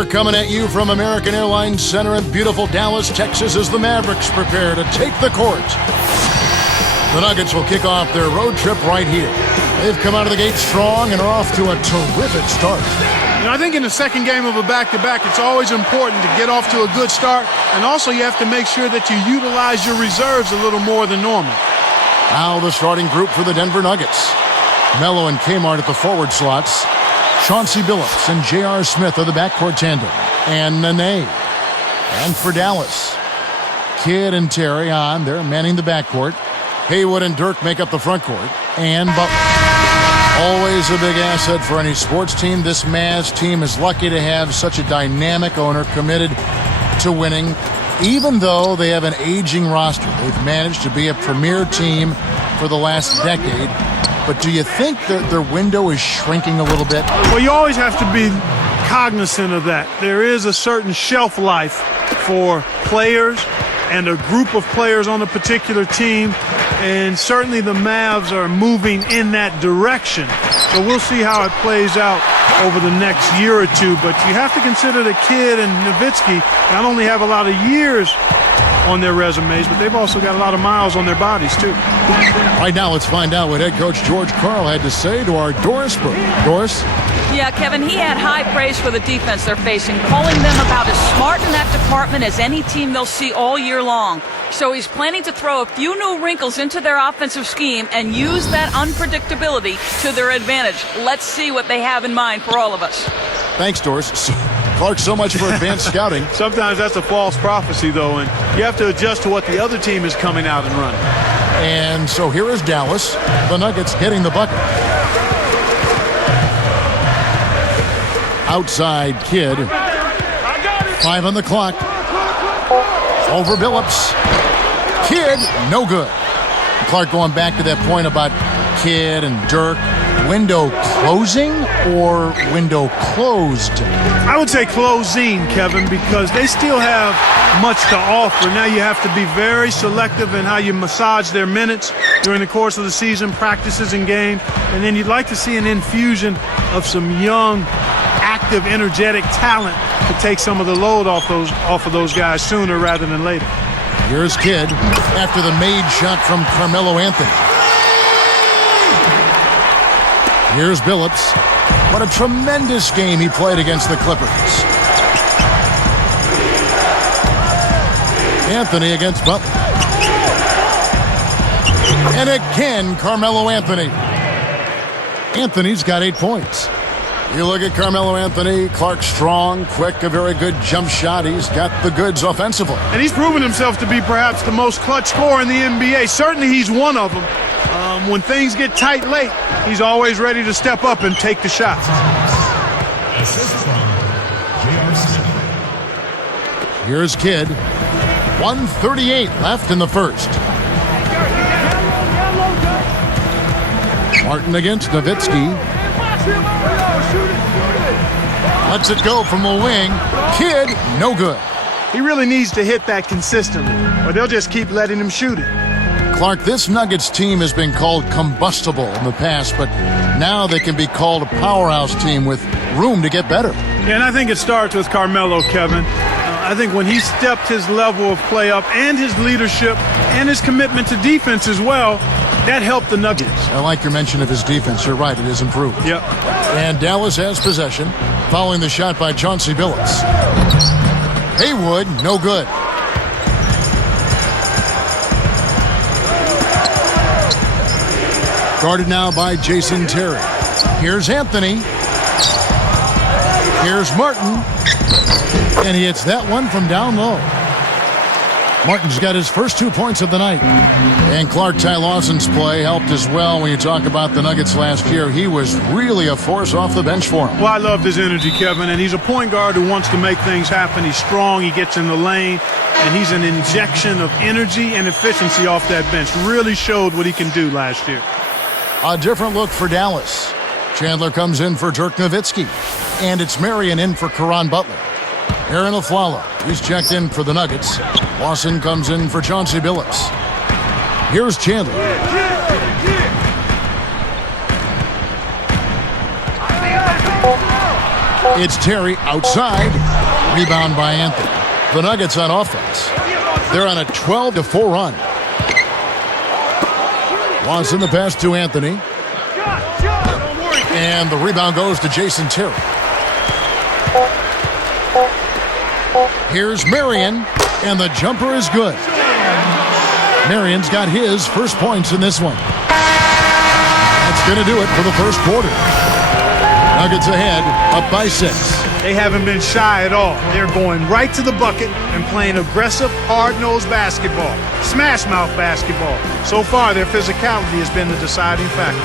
We're coming at you from American Airlines Center in beautiful Dallas, Texas, as the Mavericks prepare to take the court. The Nuggets will kick off their road trip right here. They've come out of the gate strong and are off to a terrific start. I think in the second game of a back-to-back, it's always important to get off to a good start, and also you have to make sure that you utilize your reserves a little more than normal. Now the starting group for the Denver Nuggets. Melo and Kmart at the forward slots. Chauncey Billups and J.R. Smith are the backcourt tandem. And Nene. And for Dallas, Kidd and Terry on. They're manning the backcourt. Haywood and Dirk make up the front court. And Butler. Always a big asset for any sports team. This Mavs team is lucky to have such a dynamic owner committed to winning. Even though they have an aging roster, they've managed to be a premier team for the last decade. But do you think that their window is shrinking a little bit? Well, you always have to be cognizant of that. There is a certain shelf life for players and a group of players on a particular team. And certainly the Mavs are moving in that direction. So we'll see how it plays out over the next year or two. But you have to consider that Kidd and Nowitzki not only have a lot of years on their resumes, but they've also got a lot of miles on their bodies, too. Right now, let's find out what head coach George Karl had to say to our Doris Burke. Doris? Yeah, Kevin, he had high praise for the defense they're facing, calling them about as smart in that department as any team they'll see all year long. So he's planning to throw a few new wrinkles into their offensive scheme and use that unpredictability to their advantage. Let's see what they have in mind for all of us. Thanks, Doris. Clark, so much for advanced scouting. Sometimes that's a false prophecy, though, and you have to adjust to what the other team is coming out and running. And so here is Dallas, the Nuggets hitting the bucket. Outside Kidd. 5 on the clock. Over Billups. Kidd, no good. Clark, going back to that point about Kidd and Dirk. Window closing or window closed? I would say closing, Kevin, because they still have much to offer. Now you have to be very selective in how you massage their minutes during the course of the season, practices and games. And then you'd like to see an infusion of some young, active, energetic talent to take some of the load off of those guys sooner rather than later. Here's Kidd after the made shot from Carmelo Anthony. Here's Billups. What a tremendous game he played against the Clippers. Anthony against Butler. And again, Carmelo Anthony. Anthony's got 8 points. You look at Carmelo Anthony, Clark strong, quick, a very good jump shot. He's got the goods offensively. And he's proven himself to be perhaps the most clutch scorer in the NBA. Certainly he's one of them. When things get tight late, he's always ready to step up and take the shots. Here's Kidd. 1:38 left in the first. Martin against Nowitzki. Lets it go from the wing. Kidd, no good. He really needs to hit that consistently, or they'll just keep letting him shoot it. Clark, this Nuggets team has been called combustible in the past, but now they can be called a powerhouse team with room to get better. Yeah, and I think it starts with Carmelo, Kevin. I think when he stepped his level of play up and his leadership and his commitment to defense as well, that helped the Nuggets. I like your mention of his defense. You're right, it has improved. Yep. And Dallas has possession, following the shot by Chauncey Billups. Haywood, no good. Guarded now by Jason Terry. Here's Anthony. Here's Martin. And he hits that one from down low. Martin's got his first 2 points of the night. And Clark, Ty Lawson's play helped as well. When you talk about the Nuggets last year, he was really a force off the bench for him. Well, I loved his energy, Kevin, and he's a point guard who wants to make things happen. He's strong, he gets in the lane, and he's an injection of energy and efficiency off that bench. Really showed what he can do last year. A different look for Dallas. Chandler comes in for Dirk Nowitzki. And it's Marion in for Caron Butler. Aaron Aflalo, he's checked in for the Nuggets. Lawson comes in for Chauncey Billups. Here's Chandler. It's Terry outside. Rebound by Anthony. The Nuggets on offense. They're on a 12-4 run. Watson the pass to Anthony. And the rebound goes to Jason Terry. Here's Marion, and the jumper is good. Marion's got his first points in this one. That's going to do it for the first quarter. Nuggets ahead, up by 6. They haven't been shy at all. They're going right to the bucket and playing aggressive, hard-nosed basketball, smash-mouth basketball. So far, their physicality has been the deciding factor.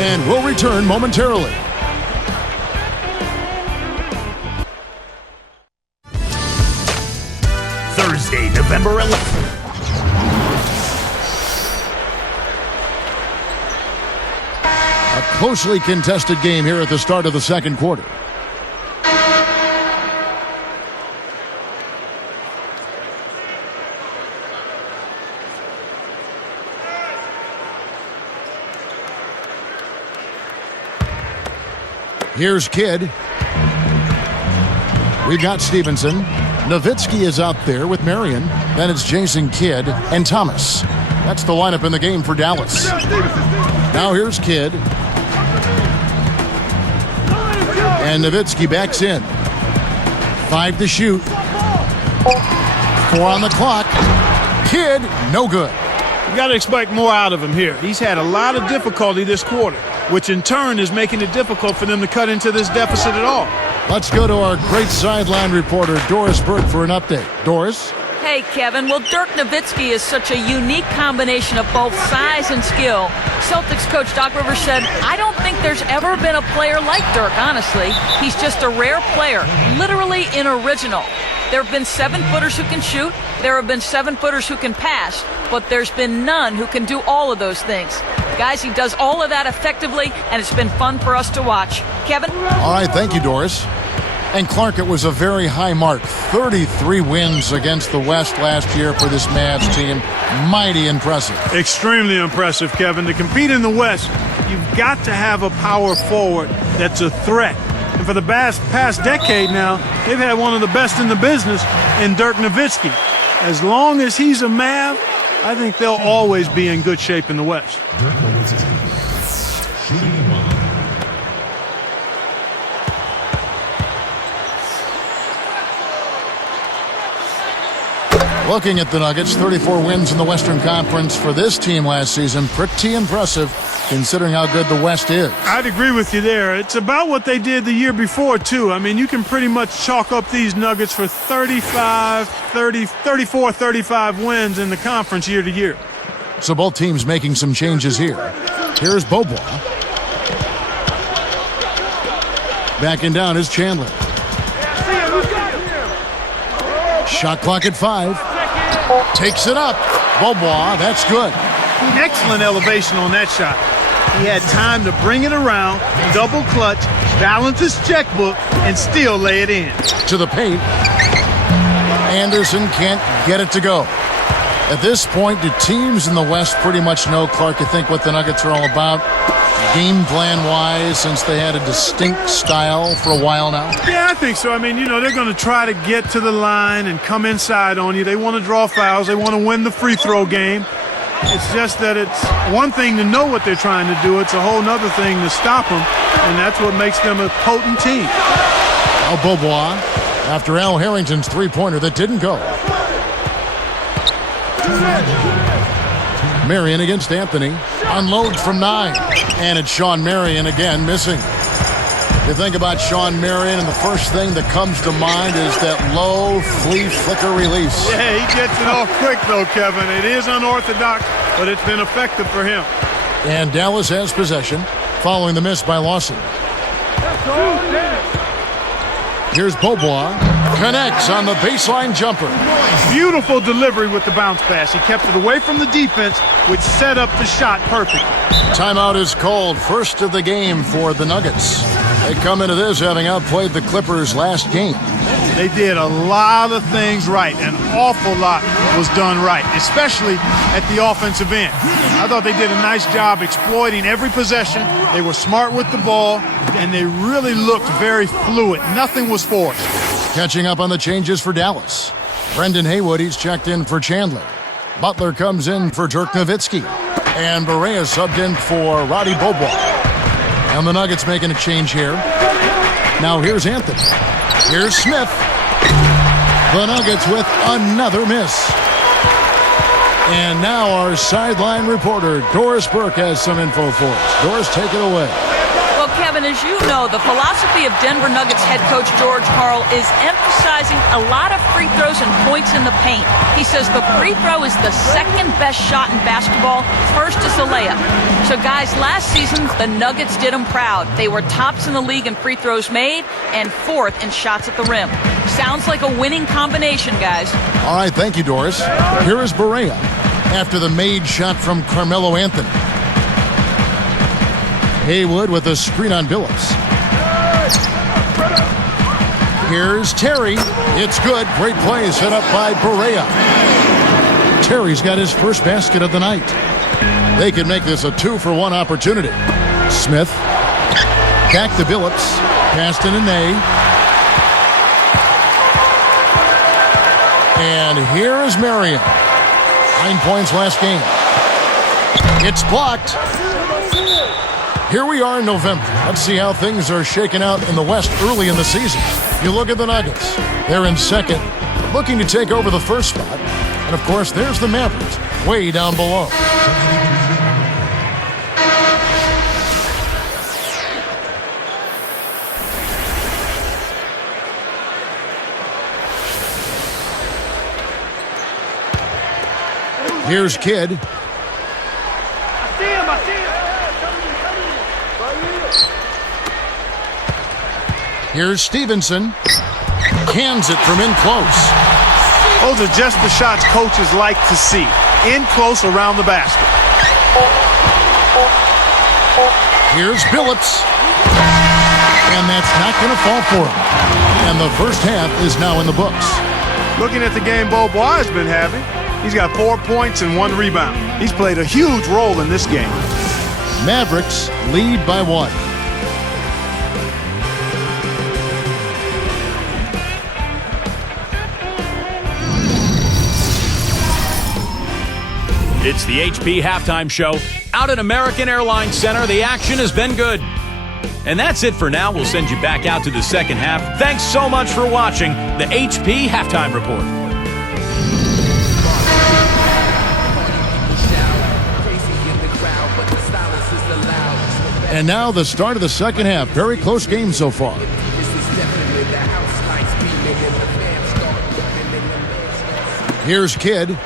And we'll return momentarily. Thursday, November 11th. A closely contested game here at the start of the second quarter. Here's Kidd. We've got Stevenson. Nowitzki is out there with Marion. Then it's Jason Kidd and Thomas. That's the lineup in the game for Dallas. Now here's Kidd. And Nowitzki backs in. 5 to shoot. 4 on the clock. Kidd, no good. You got to expect more out of him here. He's had a lot of difficulty this quarter, which in turn is making it difficult for them to cut into this deficit at all. Let's go to our great sideline reporter, Doris Burke, for an update. Doris? Hey, Kevin. Well, Dirk Nowitzki is such a unique combination of both size and skill. Celtics coach Doc Rivers said, I don't think there's ever been a player like Dirk, honestly. He's just a rare player, literally an original. There have been 7-footers who can shoot. There have been 7-footers who can pass. But there's been none who can do all of those things. Guys, he does all of that effectively, and it's been fun for us to watch. Kevin? All right, thank you, Doris. And Clark, it was a very high mark. 33 wins against the West last year for this Mavs team. Mighty impressive. Extremely impressive, Kevin. To compete in the West, you've got to have a power forward that's a threat. And for the past decade now, they've had one of the best in the business in Dirk Nowitzki. As long as he's a Mav, I think they'll always be in good shape in the West. Dirk Nowitzki. Shooting 1. Looking at the Nuggets, 34 wins in the Western Conference for this team last season. Pretty impressive considering how good the West is. I'd agree with you there. It's about what they did the year before, too. I mean, you can pretty much chalk up these Nuggets for 34, 35 wins in the conference year to year. So both teams making some changes here. Here's Beaubois. Backing down is Chandler. Shot clock at 5. Takes it up. Beaubois, that's good. Excellent elevation on that shot. He had time to bring it around, double clutch, balance his checkbook, and still lay it in. To the paint. Anderson can't get it to go. At this point, do teams in the West pretty much know, Clark, you think, what the Nuggets are all about? Game plan-wise, since they had a distinct style for a while now? Yeah, I think so. I mean, they're going to try to get to the line and come inside on you. They want to draw fouls. They want to win the free throw game. It's just that it's one thing to know what they're trying to do. It's a whole other thing to stop them, and that's what makes them a potent team. Now Beaubois, after Al Harrington's three-pointer that didn't go. Marion against Anthony. Unloads from 9. And it's Sean Marion again missing. You think about Sean Marion, and the first thing that comes to mind is that low flea flicker release. Yeah, he gets it off quick, though, Kevin. It is unorthodox, but it's been effective for him. And Dallas has possession following the miss by Lawson. Here's Beaubois. Connects on the baseline jumper. Beautiful delivery with the bounce pass. He kept it away from the defense, which set up the shot perfectly. Timeout is called. First of the game for the Nuggets. They come into this having outplayed the Clippers last game. They did a lot of things right. An awful lot was done right, especially at the offensive end. I thought they did a nice job exploiting every possession. They were smart with the ball, and they really looked very fluid. Nothing was forced. Catching up on the changes for Dallas. Brendan Haywood, he's checked in for Chandler. Butler comes in for Dirk Nowitzki. And Barea subbed in for Roddy Bobois. And the Nuggets making a change here. Now here's Anthony. Here's Smith. The Nuggets with another miss. And now our sideline reporter, Doris Burke, has some info for us. Doris, take it away. Well, Kevin, as you know, the philosophy of Denver Nuggets head coach George Karl is emphasizing a lot of free throws and points in the paint. He says the free throw is the second best shot in basketball. First is the layup. So, guys, last season, the Nuggets did them proud. They were tops in the league in free throws made and fourth in shots at the rim. Sounds like a winning combination, guys. All right, thank you, Doris. Here is Barea after the made shot from Carmelo Anthony. Haywood with a screen on Billups. Here's Terry. It's good. Great play set up by Barea. Terry's got his first basket of the night. They can make this a 2-for-1 opportunity. Smith. Back to Billups. Pass to Nene. And here is Marion. 9 points last game. It's blocked. Here we are in November. Let's see how things are shaking out in the West early in the season. You look at the Nuggets. They're in second, looking to take over the first spot. And, of course, there's the Mavericks way down below. Here's Kidd. I see him. Here's Stevenson. Cans it from in close. Those are just the shots coaches like to see. In close around the basket. Here's Billups. And that's not going to fall for him. And the first half is now in the books. Looking at the game Bobois has been having, he's got 4 points and 1 rebound. He's played a huge role in this game. Mavericks lead by 1. It's the HP Halftime Show. Out at American Airlines Center, the action has been good. And that's it for now. We'll send you back out to the second half. Thanks so much for watching the HP Halftime Report. And now the start of the second half. Very close game so far. Here's Kidd.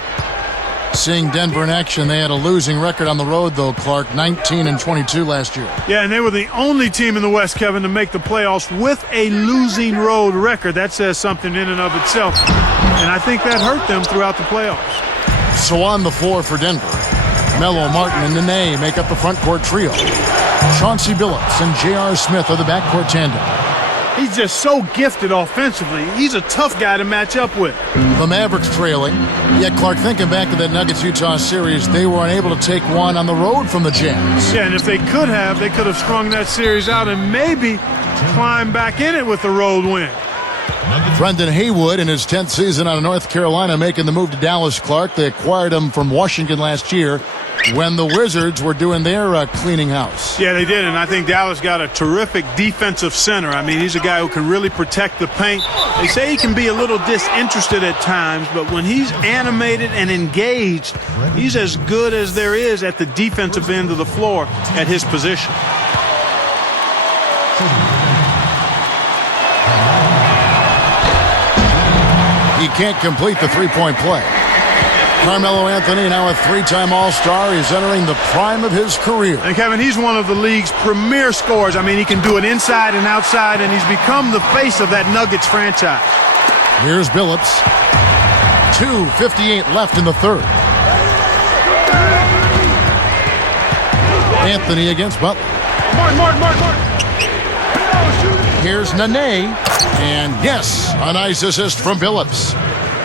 Seeing Denver in action, they had a losing record on the road, though, Clark, 19-22 last year. Yeah, and they were the only team in the West, Kevin, to make the playoffs with a losing road record. That says something in and of itself, and I think that hurt them throughout the playoffs. So on the floor for Denver, Melo, Martin, and Nene make up the front court trio. Chauncey Billups and J.R. Smith are the backcourt tandem. He's just so gifted offensively. He's a tough guy to match up with. The Mavericks trailing. Yet, Clark, thinking back to that Nuggets-Utah series, they were unable to take one on the road from the Jazz. Yeah, and if they could have strung that series out and maybe climbed back in it with a road win. Brendan Haywood in his 10th season out of North Carolina making the move to Dallas, Clark. They acquired him from Washington last year when the Wizards were doing their cleaning house. Yeah, they did, and I think Dallas got a terrific defensive center. I mean, he's a guy who can really protect the paint. They say he can be a little disinterested at times, but when he's animated and engaged, he's as good as there is at the defensive end of the floor at his position. He can't complete the three-point play. Carmelo Anthony, now a 3-time All-Star, is entering the prime of his career. And Kevin, he's one of the league's premier scorers. I mean, he can do it inside and outside, and he's become the face of that Nuggets franchise. Here's Billups. 2:58 left in the third. Anthony against Butler. Martin. Here's Nene. And yes, a nice assist from Billups.